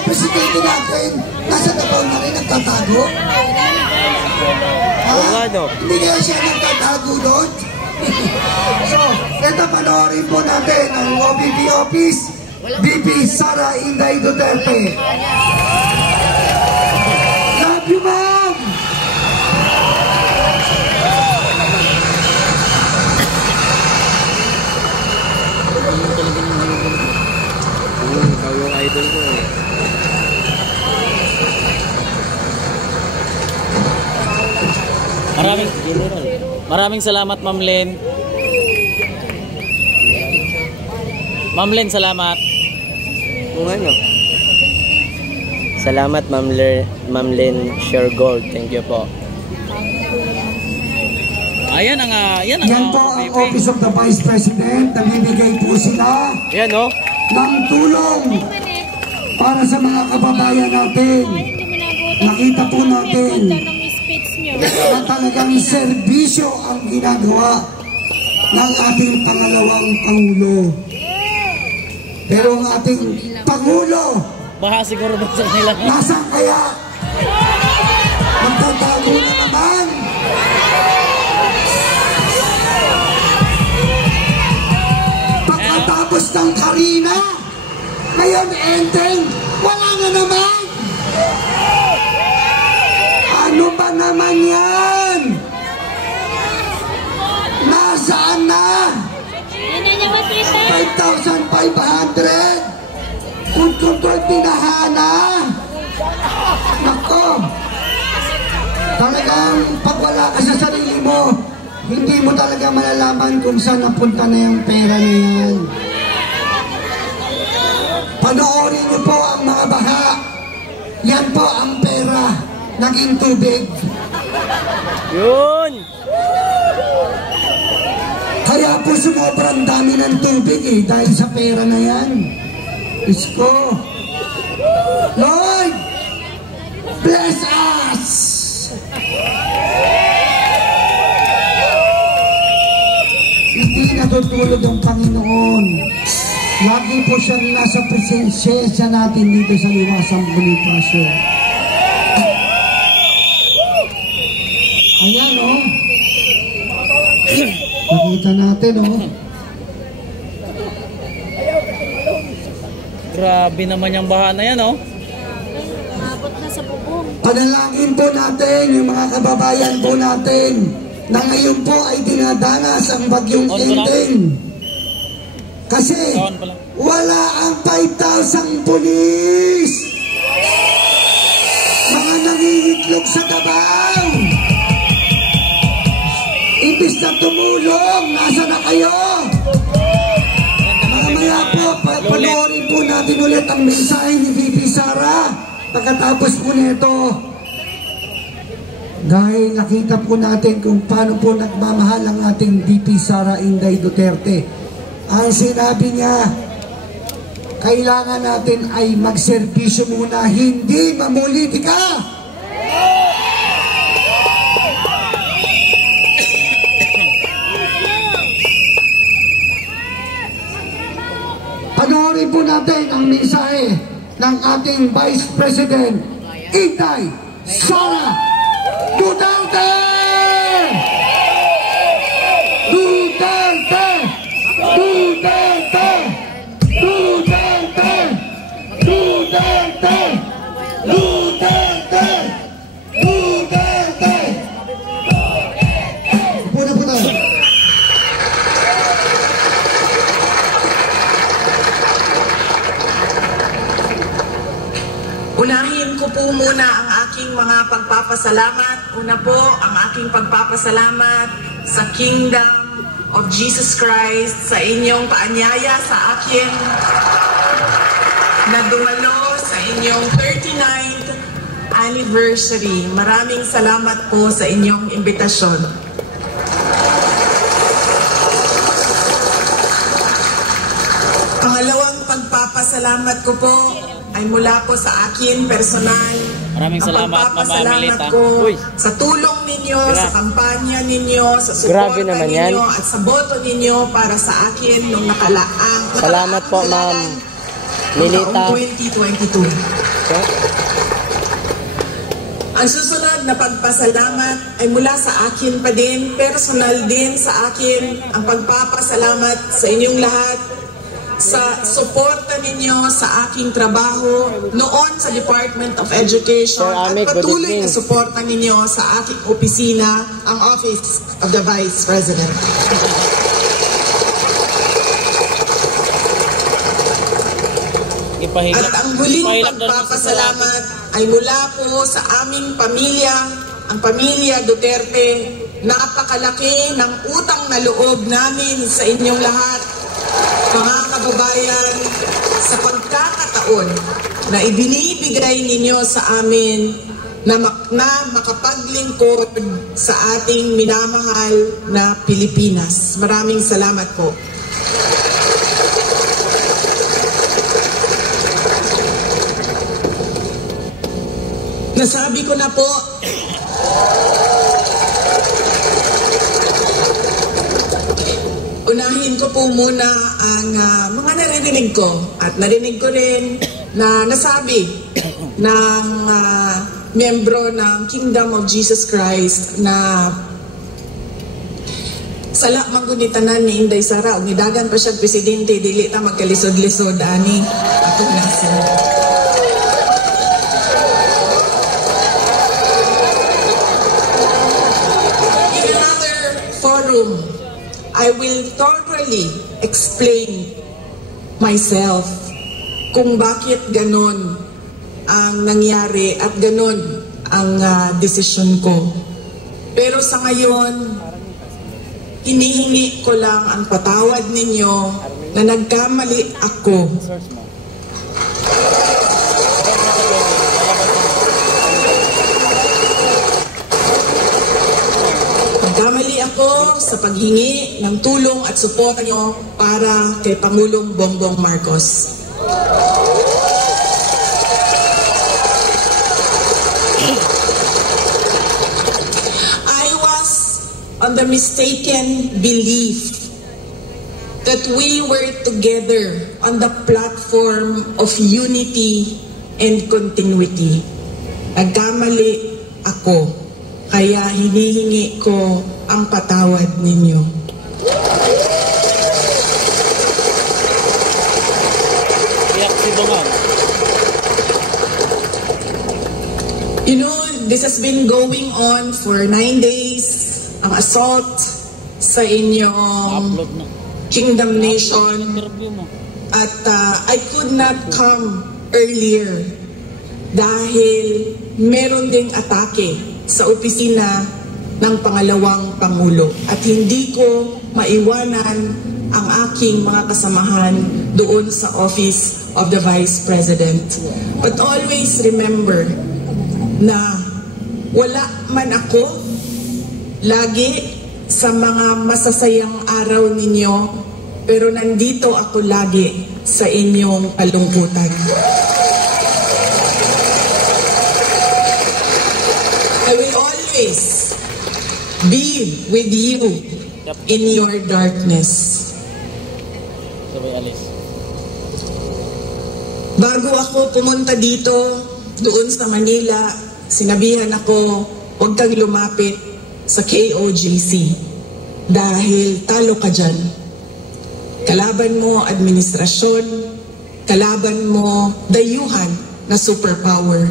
yung presidente natin? Nasa Davao na rin nagtatago? Hindi kaya siya nagtatago doon? So, ito panoorin po natin ang OBP Office, VP Sara Inday Duterte. Love you, ma'am! Ikaw yung idol ko eh. Maraming salamat, Ma'am Len. Ma'am Len, salamat. Kung ano? Salamat, Ma'am Len Share Gold. Thank you po. Ayan ang yan po ang Office of the Vice President. Namimigay po sila ng tulong para sa mga kababayan natin. Nakita po natin na talagang serbisyo ang ginagawa ng ating pangalawang Pangulo. Pero ang ating Pangulo, baka siguro ba sa nila? Nasaan kaya? Magtatago na naman. Pagkatapos ng Karina, ngayon ending, wala na naman. Ano ba naman yan? Nasaan na? 5,500? Kung pinahana? Nako! Talagang pag wala ka sa sarili mo, hindi mo talaga malalaman kung saan napunta na yung pera na yan. Panoorin niyo po ang mga baha. Yan po ang pera. Naging tubig. Yun! Kaya po sumobrang dami ng tubig dahil sa pera na yan. Isko. Lord, bless us! Hindi natutulog ang Panginoon. Lagi po siyang nasa presensya natin dito sa Liwasang Bonifacio. Ayan, oh. Nakita natin, oh. Grabe naman yung baha na yan, oh. Umabot na sa bubong. Panalangin po natin yung mga kababayan po natin na ngayon po ay dinadanas ang bagyong ending. Kasi wala ang 5,000 pulis. Mga nangingitlog sa Davao. Imbis na tumulong, nasa na kayo? Mamaya po, panoorin po natin ulit ang mensahe ni VP Sara pagkatapos po nito. Dahil nakita po natin kung paano po nagmamahal ang ating VP Sara Inday Duterte. Ang sinabi niya, kailangan natin ay magserbisyo muna, hindi mamulitika. Panoorin po natin ang mensahe ng ating Vice President, Inday Sara Duterte! Duterte! Duterte! Duterte! Duterte! Duterte! Duterte! Puna po tayo. Unahin ko po muna ang aking mga pagpapasalamat. Una po, ang aking pagpapasalamat sa Kingdom of Jesus Christ, sa inyong paanyaya sa akin na dumalo sa inyong 39th anniversary. Maraming salamat po sa inyong imbitasyon. Pangalawang pagpapasalamat ko po ay mula po sa akin personal. Maraming salamat, Mama Melita. Ko sa tulong ninyo, sa kampanya ninyo, sa suporta ninyo at sa boto ninyo para sa akin nung nakalaang salamat po, Ma'am Melita. 2022. Ang susunod na pagpasalamat ay mula sa akin pa din, personal din sa akin ang pagpapasalamat sa inyong lahat sa suporta ninyo sa aking trabaho noon sa Department of Education at patuloy na suporta ninyo sa aking opisina, ang Office of the Vice President. At ang huling pagpapasalamat ay mula po sa aming pamilya, ang pamilya Duterte. Napakalaki ng utang na loob namin sa inyong lahat, mga kababayan, sa pagkakataon na ibinibigay ninyo sa amin na makapaglingkod sa ating minamahal na Pilipinas. Maraming salamat po. Nasabi ko na po, unahin ko po muna ang mga naririnig ko at narinig ko rin na nasabi ng miyembro ng Kingdom of Jesus Christ na sala mangunitanan ni Inday Sara, nidagan pa siya presidente, dili ta magkalisod-lisod ani ako nasa. I will thoroughly explain myself kung bakit ganon ang nangyari at ganon ang desisyon ko. Pero sa ngayon, hinihingi ko lang ang patawad ninyo na nagkamali ako. Nagkamali ako sa paghingi ng tulong at suporta nyo para kay Pangulong Bongbong Marcos. I was on the mistaken belief that we were together on the platform of unity and continuity. Nagkamali ako. Kaya hinihingi ko ang patawad ninyo. You know, this has been going on for 9 days. Ang assault sa inyong Kingdom Nation. At I could not come earlier dahil meron ding atake sa opisina ng pangalawang Pangulo. At hindi ko maiwanan ang aking mga kasamahan doon sa Office of the Vice President. But always remember na wala man ako lagi sa mga masasayang araw ninyo, pero nandito ako lagi sa inyong kalungkutan. I will always be with you in your darkness. Bago ako pumunta dito, doon sa Manila, sinabihan ako, huwag kang lumapit sa KOJC dahil talo ka dyan. Kalaban mo administrasyon, kalaban mo dayuhan na superpower.